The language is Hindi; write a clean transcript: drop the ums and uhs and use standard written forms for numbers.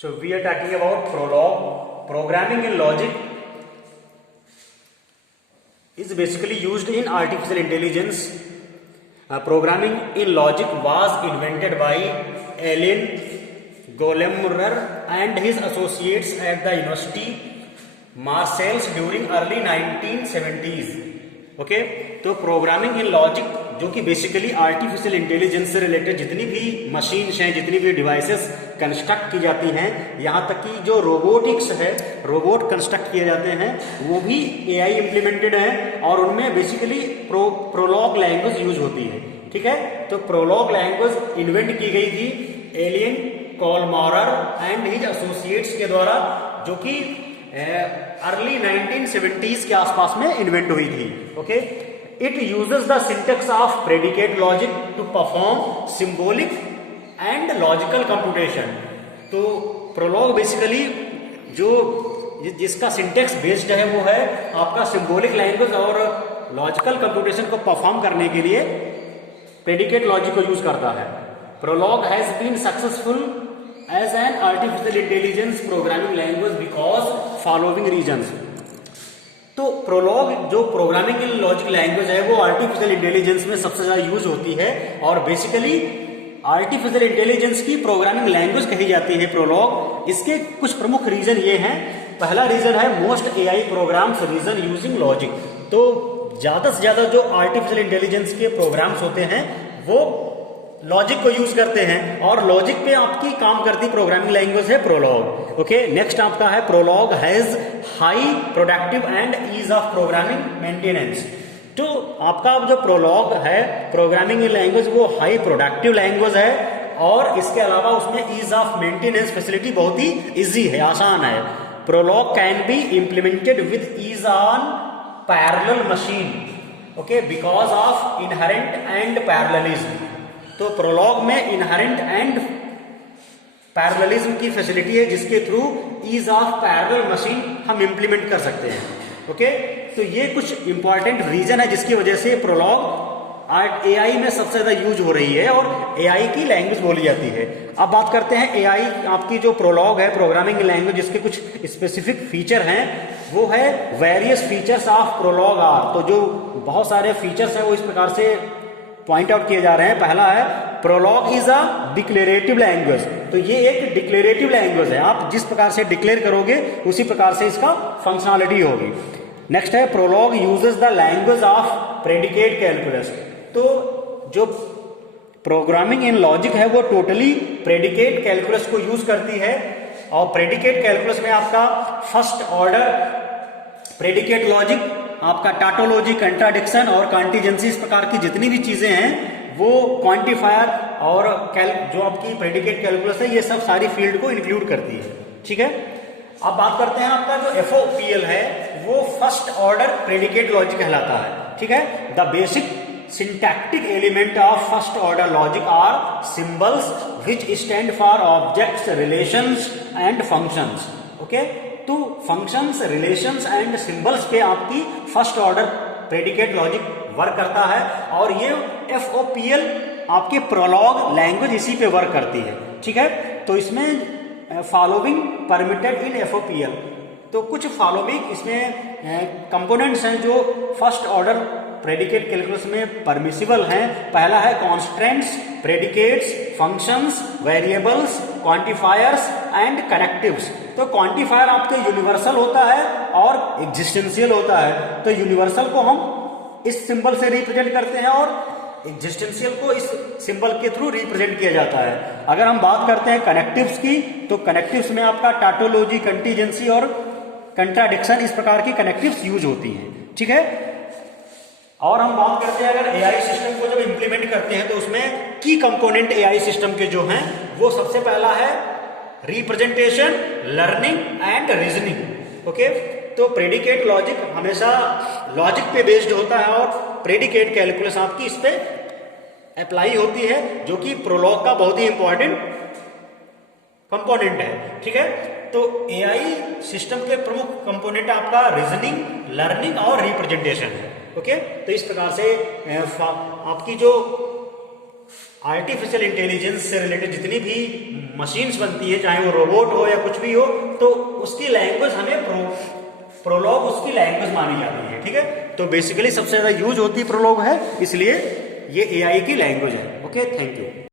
So we are talking about Prolog. Programming in logic is basically used in artificial intelligence. Programming in logic was invented by Alan Golemurer and his associates at the University Marseille during early 1970s. Okay, तो प्रोग्रामिंग इन लॉजिक जो कि बेसिकली आर्टिफिशियल इंटेलिजेंस से रिलेटेड जितनी भी मशीन्स हैं, जितनी भी डिवाइसेस कंस्ट्रक्ट की जाती हैं, यहाँ तक कि जो रोबोटिक्स है, रोबोट कंस्ट्रक्ट किए जाते हैं, वो भी एआई इम्प्लीमेंटेड है और उनमें बेसिकली प्रोलॉग लैंग्वेज यूज होती है. ठीक है, तो प्रोलॉग लैंग्वेज इन्वेंट की गई थी एलियन कोलमॉरर एंड हिज एसोसिएट्स के द्वारा, जो कि अर्ली 1970s के आसपास में इन्वेंट हुई थी. Okay, it uses the syntax of predicate logic to perform symbolic and logical computation. तो प्रोलॉग बेसिकली जो जिसका सिंटेक्स बेस्ड है वो है आपका सिंबॉलिक लैंग्वेज और लॉजिकल कंप्यूटेशन को परफॉर्म करने के लिए प्रेडिकेट लॉजिक को यूज करता है. Prolog has been successful as an artificial intelligence programming language because following reasons. तो प्रोलॉग जो प्रोग्रामिंग इन लॉजिक लैंग्वेज है वो आर्टिफिशियल इंटेलिजेंस में सबसे ज्यादा यूज होती है और बेसिकली आर्टिफिशियल इंटेलिजेंस की प्रोग्रामिंग लैंग्वेज कही जाती है प्रोलॉग. इसके कुछ प्रमुख रीजन ये हैं. पहला रीजन है most AI programs reason using logic. तो ज्यादा से ज्यादा जो आर्टिफिशियल इंटेलिजेंस के प्रोग्राम्स होते हैं वो लॉजिक को यूज करते हैं और लॉजिक पे आपकी काम करती प्रोग्रामिंग लैंग्वेज है प्रोलॉग. ओके, नेक्स्ट आपका है Prolog has high productive and ease of programming maintenance. तो आपका जो प्रोलॉग है प्रोग्रामिंग लैंग्वेज वो हाई प्रोडक्टिव लैंग्वेज है और इसके अलावा उसमें ईज ऑफ मेंटेनेंस फैसिलिटी बहुत ही इजी है, आसान है. Prolog can be implemented with ease on parallel machine. Okay, because of inherent and parallelism. तो प्रोलॉग में इनहेरेंट एंड पैरेललिज्म की फैसिलिटी है जिसके through ease of parallel machine हम इंप्लीमेंट कर सकते हैं. ओके, तो ये कुछ इंपॉर्टेंट रीजन है जिसकी वजह से प्रोलॉग एआई में सबसे ज्यादा यूज हो रही है और एआई की लैंग्वेज बोली जाती है. अब बात करते हैं एआई आपकी जो प्रोलॉग है प्रोग्रामिंग लैंग्वेज, जिसके कुछ स्पेसिफिक फीचर हैं वो है various features of Prolog are. तो जो बहुत सारे फीचर्स हैं वो इस प्रकार से पॉइंट आउट किए जा रहे हैं. पहला है Prolog is a declarative language. तो ये एक डिक्लेरेटिव लैंग्वेज है, आप जिस प्रकार से डिक्लेयर करोगे उसी प्रकार से इसका फंक्शनैलिटी होगी. नेक्स्ट है Prolog uses the language of predicate calculus. तो जो प्रोग्रामिंग इन लॉजिक है वो टोटली प्रेडिकेट कैलकुलस को यूज करती है और प्रेडिकेट कैलकुलस में आपका फर्स्ट ऑर्डर प्रेडिकेट लॉजिक, आपका टाटोलॉजी, कंट्राडिक्शन और कॉन्टिजेंसी, इस प्रकार की जितनी भी चीजें हैं वो क्वांटिफायर और जो आपकी प्रेडिकेट कैलकुलस है ये सब सारी फील्ड को इंक्लूड करती है. ठीक है, अब बात करते हैं आपका जो एफओपीएल है वो फर्स्ट ऑर्डर प्रेडिकेट लॉजिक कहलाता है. ठीक है, the basic syntactic element of first order logic are symbols which stand for objects, relations and functions. Okay, तो फंक्शंस, रिलेशंस एंड सिंबल्स पे आपकी first order predicate logic work करता है और ये एफओपीएल आपकी प्रोलॉग लैंग्वेज इसी पे वर्क करती है. ठीक है, तो इसमें फॉलोइंग परमिटेड इन एफओपीएल. तो कुछ फॉलोइंग इसमें कंपोनेंट्स हैं जो फर्स्ट ऑर्डर प्रेडिकेट कैलकुलस में परमिसिबल हैं. पहला है constraints, predicates, functions, variables, quantifiers and connectives. तो क्वांटिफायर आपके यूनिवर्सल होता है और एग्जिस्टेंशियल होता है. तो यूनिवर्सल को हम इस सिंबल से रिप्रेजेंट करते हैं और एग्जिस्टेंशियल को इस सिंबल के थ्रू रिप्रेजेंट किया जाता है. अगर हम बात करते हैं कनेक्टिव्स की तो कनेक्टिव्स में आपका टाटोलॉजी, कंटीजेंसी और कंट्राडिक्शन, इस प्रकार की कनेक्टिव्स यूज होती हैं. ठीक है, और हम बात करते हैं अगर एआई सिस्टम को जब इंप्लीमेंट करते हैं तो उसमें की कंपोनेंट एआई सिस्टम के जो हैं वो सबसे पहला है representation, learning and reasoning. Okay, तो प्रेडिकेट लॉजिक हमेशा लॉजिक पे बेस्ड होता है और प्रेडिकेट कैलकुलस आपकी इस पे अप्लाई होती है जो कि प्रोलॉग का बहुत ही इंपॉर्टेंट कंपोनेंट है. ठीक है, तो एआई सिस्टम के प्रमुख कंपोनेंट आपका रीजनिंग, लर्निंग और रिप्रेजेंटेशन है. ओके, तो इस प्रकार से आपकी जो आर्टिफिशियल इंटेलिजेंस से रिलेटेड जितनी भी मशीन्स बनती है, चाहे वो रोबोट हो या कुछ भी हो, तो उसकी लैंग्वेज हमें प्रोलॉग उसकी लैंग्वेज मानी जाती है। ठीक है, तो बेसिकली सबसे ज्यादा यूज होती प्रोलॉग है, इसलिए ये एआई की लैंग्वेज है। Okay, thank you.